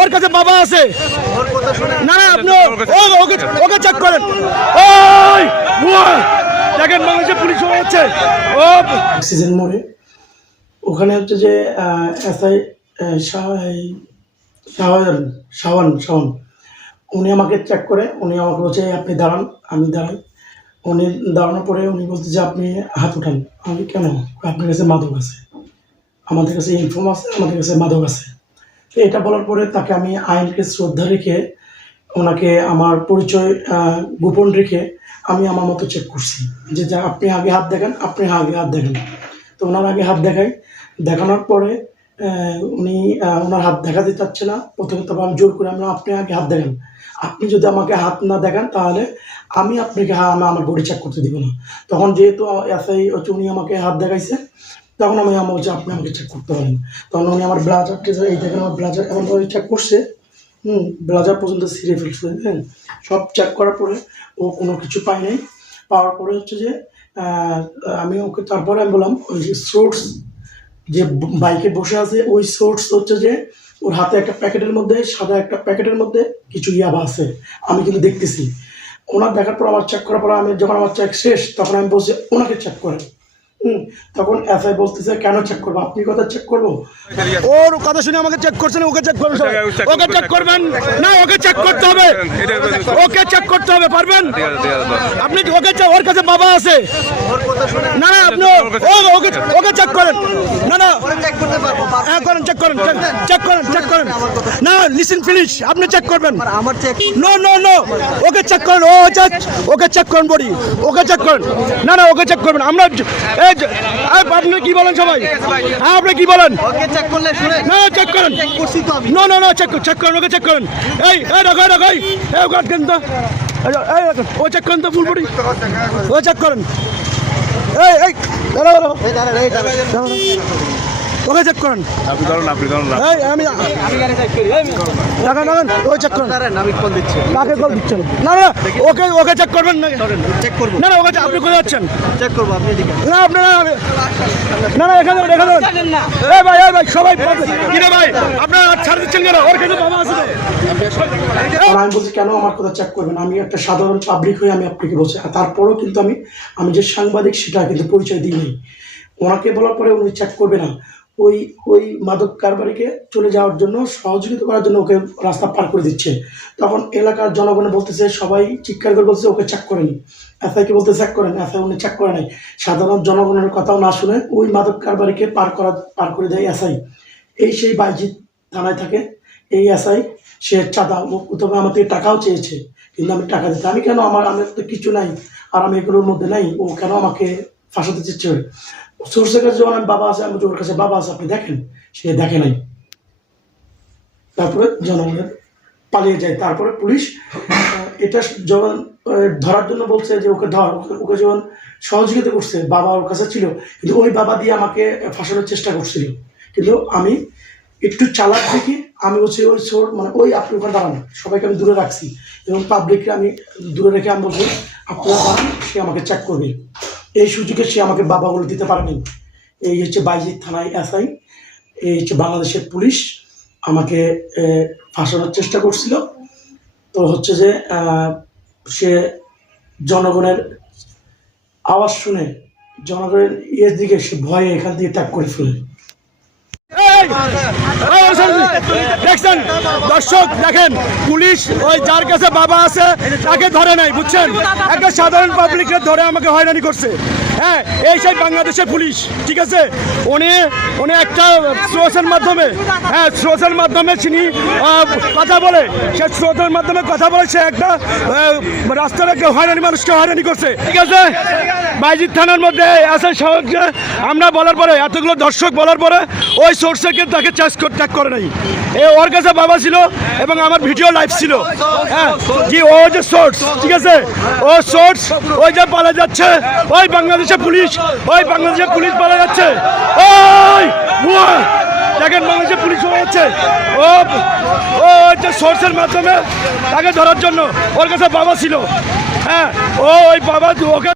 ওর কাছে বাবা আছে না না আপনি ওকে চেক করেন দেখেন বাংলাদেশে পুলিশ হচ্ছে অক্সিজেন মোড়ে ওখানে হচ্ছে যে এসআই শাওন উনি আমাকে চেক করে উনি আমাকে বলছে আপনি দাঁড়ান। আমি দাঁড়াই। উনি দাঁড়ানোর পরে উনি বলছে যে আপনি হাত উঠান। আমি কেন? আপনার কাছে মাদক আছে, আমাদের কাছে ইনফর্ম আছে, আমাদের কাছে মাদক আছে। তো এটা বলার পরে তাকে আমি আইনকে শ্রদ্ধা রেখে ওনাকে আমার পরিচয় গোপন রেখে আমি আমার মতো চেক করছি যে যা আপনি আগে হাত দেখেন, আপনি আগে হাত দেখেন। তো ওনার আগে হাত দেখানোর পরে উনি ওনার হাত দেখাতে চাচ্ছে না। প্রথমে তো আমি জোর করে আপনি আগে হাত দেখেন, আপনি যদি আমাকে হাত না দেখান তাহলে আমি আপনাকে আমার বডি চেক করতে দিব না। তখন যেহেতু এসআই হচ্ছে উনি আমাকে হাত দেখাইছে, তখন আমি বলছি আপনি আমাকে চেক করতে পারেন। তখন উনি আমার ব্লাজারটা এই দেখেন, আমার ব্লাজার এমনভাবে চেক করছে, ব্লাজার পর্যন্ত ছিঁড়ে ফেলছে। হ্যাঁ, সব চেক করার পরে ও কোনো কিছু পায় নাই। পাওয়ার পরে হচ্ছে যে আমি ওকে তারপরে আমি বললাম ওই যে সোর্স যে বাইকে বসে আছে ওই সোর্স হচ্ছে যে ওর হাতে একটা প্যাকেটের মধ্যে, সাদা একটা প্যাকেটের মধ্যে কিছু ইয়াবা আছে। আমি কিন্তু দেখতেছি। ওনার দেখার পর আমার চেক করার পর আমি যখন আমার চেক শেষ তখন আমি বলছি ওনাকে চেক করেন। তখন এসআই বলতেছে কেন চেক করবো, আপনি কথা চেক করবো? ওর কথা শুনে আমাকে চেক করছেন। ওকে চেক করবেন, ওকে চেক করবেন না, ওকে চেক করতে হবে, ওকে চেক করতে হবে। পারবেন আপনি? ওর কাছে বাবা আছে না না আপনি ওকে চেক করেন। না না করেন, চেক করেন, চেক করেন না। লিসেন প্লিজ, আপনি চেক করবেন। আমার check no no no, okay check করেন। ওকে চেক করেন বডি, ওকে চেক করেন। না না ওকে চেক করবেন। আমরা আপনি কি বলেন সবাই? হ্যাঁ আপনি কি বলেন? ওকে চেক করলে শুনে না চেক করেন। চেক করছি তো আমি। নো নো নো, চেক করেন, ওকে চেক করেন। এই রাখো এই ওকে আটকেন তো, এই রাখেন, ও চেক করেন তো ফুল বডি, ও চেক করেন। এই দাঁড়াও, ওকে চেক করেন। আপনি ধরুন এই আমি রাখেন, ও চেক করেন। আমি কল দিচ্ছি। কাকে কল দিচ্ছেন? না না ওকে চেক করবেন না। চেক করব না না ওকে আপনি কোথায় যাচ্ছেন? চেক করব আপনি এদিকে। না আপনারা না না এখানে এই ভাই সবাই কি রে ভাই আপনারা ছাড় দিচ্ছেন কেন? ওর কাছে বাবা আছে। আমি বলছি কেন আমার কথা চেক করবেন? আমি একটা সাধারণ পাবলিক হয়ে আমি আপনাকে বলছি। আর তারপরেও কিন্তু আমি যে সাংবাদিক সেটা কিন্তু পরিচয় দিই নাই। ওনাকে বলার পরে উনি চেক করবে না। ওই মাদক কারবারিকে চলে যাওয়ার জন্য সহযোগিতা করার জন্য ওকে রাস্তা পার করে দিচ্ছে। তখন এলাকার জনগণে বলতেছে, সবাই চিৎকার করে বলতেছে ওকে চেক করেনি। এসআইকে বলতে চেক করেন, এসআই উনি চেক করে নাই। সাধারণ জনগণের কথাও না শুনে ওই মাদক কারবারিকে পার করে দেয় এসআই। সেই বাইজিৎ থানায় থাকে এই এসআই। সে চাঁদা প্রথমে আমার থেকে টাকাও চেয়েছে, কিন্তু আমি টাকা দিতে আমি কেন? আমার তো কিছু নাই, আর আমি এগুলোর মধ্যে নাই। ও কেন আমাকে ফাঁসাতে চেয়েছে? সোর্সের কাছে যখন আমি বাবা আছে, আমি ওর কাছে বাবা আছে, আপনি দেখেন। সে দেখে নাই। তারপরে জনগণের পালিয়ে যায়। তারপরে পুলিশ এটা যখন ধরার জন্য বলছে যে ওকে ধর, ওকে যখন সহযোগিতা করছে, বাবা ওর কাছে ছিল, কিন্তু ওই বাবা দিয়ে আমাকে ফাঁসানোর চেষ্টা করছিল। কিন্তু আমি একটু চালাক দেখি, আমি হচ্ছে ওই সোর মানে ওই আপনি ওখানে দাঁড়ান, সবাইকে আমি দূরে রাখছি এবং পাবলিককে আমি দূরে রেখে আমি বলছি আপনারা দাঁড়ান, সে আমাকে চেক করবে। এই সুযোগে সে আমাকে বাবাগুলো দিতে পারেনি। এই হচ্ছে বাইজিৎ থানায় এসআই, এই হচ্ছে বাংলাদেশের পুলিশ আমাকে ফাঁসানোর চেষ্টা করছিল। তো হচ্ছে যে সে জনগণের আওয়াজ শুনে, জনগণের ইয়ের দিকে সে ভয়ে এখান থেকে ত্যাগ করে ফেলে। দেখছেন দর্শক, দেখেন পুলিশ ওই যার কাছে বাবা আছে তাকে ধরে নাই, বুঝছেন? একটা সাধারণ পাবলিককে ধরে আমাকে হয়রানি করছে। হ্যাঁ, এই সেই বাংলাদেশের পুলিশ, ঠিক আছে? উনি একটা সোর্সের মাধ্যমে, হ্যাঁ সোর্সের মাধ্যমে তিনি কথা বলে, সে সোর্সের মাধ্যমে কথা বলে সে একটা রাস্তার একটা মানুষকে হয়রানি করছে, ঠিক আছে? বাইজিৎ থানার মধ্যে আছে সহজে আমরা বলার পরে, এতগুলো দর্শক বলার পরে ওই সোর্সকে তাকে ট্যাগ করে নাই। ওর কাছে বাবা ছিল এবং আমার ভিডিও লাইভ ছিল। হ্যাঁ জি, ও যে সোর্স, ঠিক আছে? ও সোর্স ওই যে পালা যাচ্ছে, ওই বাংলাদেশের পুলিশ পালা যাচ্ছে। ওই দেখেন বাংলাদেশের পুলিশ হচ্ছে ও হচ্ছে সোর্সের মাধ্যমে তাকে ধরার জন্য। ওর কাছে বাবা ছিল। হ্যাঁ, ওই বাবা ওকে